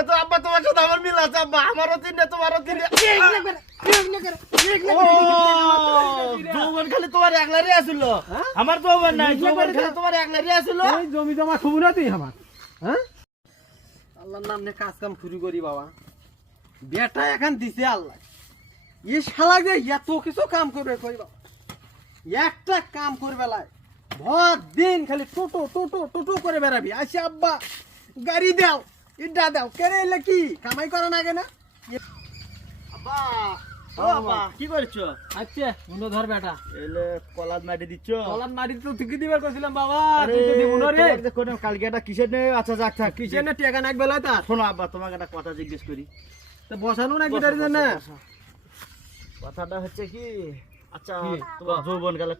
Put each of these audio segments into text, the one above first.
তাহলে তো আব্বা তোমার সাথে আমার মিল আছে আব্বা, আমারও তিনটে তোমারও তিনটে। যৌবন খালি তোমার একলারই আসিল, আমার যৌবন নাই, যৌবন খালি তোমার একলারই আসিল। এই জমি জমা খবর না তুই আমার, হ্যাঁ? আল্লাহর নাম নিয়ে কাজ কাম শুরু করি বাবা, বেটা এখন দিছে আল্লাহ। এ শালা যে এত কিছু কাম করবে কই বাবা, একটা কাম করবে লাই ভর দিন খালি টোটো টোটো টোটো করে বেড়াবি। আসি আব্বা গাড়ি দাও, ইডা দাও, কেরে এলে কি কামাই করে না কেন? আব্বা, ও আব্বা কি করছো? আচ্ছা মনে ধর বেটা, এলে কলাদ মাটি দিচ্ছ? কলার মাটি তো ঠিকই দিবার কইছিলাম বাবা, আরে তুই তো দিব না রে। তোমার দেখো না, কালকে একটা কিসের নে, আচ্ছা যাক থাক, কিসের না টাকা নাক বেলা তা শোনো আব্বা, তোমাকে একটা কথা জিজ্ঞেস করি। তো বসানো না গিটার বসো, না। বসো, বসো। কথাটা হচ্ছে কি, আচ্ছা কি? তোমার যৌবন কালে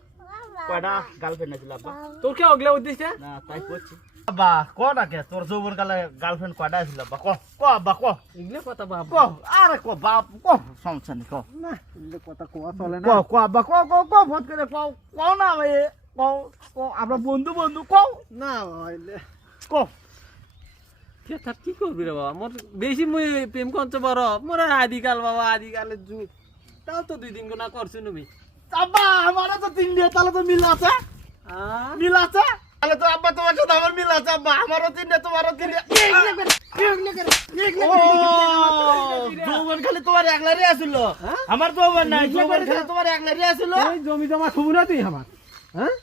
কয়টা গার্লফ্রেন্ড আছিল আব্বা? তোর কে অগলে উদ্দেশ্যে না তাই করছি আব্বা, কটা কে তোর যৌবন কালে গার্লফ্রেন্ড কয়টা আছিল আব্বা? ক ক আব্বা ক এগুলো কথা বাপ ক, আরে ক বাপ ক, সমস্যা নেই ক না, এগুলো কথা কোয়া চলে ক না। ক আব্বা ক ক ক ভোট করে ক ক না ভাই, ক ক আমরা বন্ধু বন্ধু ক না ভাইলে ক। তার কি করবি রে বাবা, মোর বেশি মুই প্রেম করতে পারো মোর আদিকাল বাবা, আদিকালের যুগ, তাও তো 2 দিন গোনা করছো তুমি। আব্বা আমারও তো তিন দিয়ে, তাহলে তো মিল আছে, মিল আছে, তাহলে তো আব্বা তোমার সাথে আমার মিল আছে আব্বা, আমারও তিনটে তোমারও তিনটে। যৌবন খালি তোমার একলারই আসিল, আমার যৌবন নাই, যৌবন খালি তোমার একলারই আসিল। জমি জমা খবর না তুই আমার, হ্যাঁ?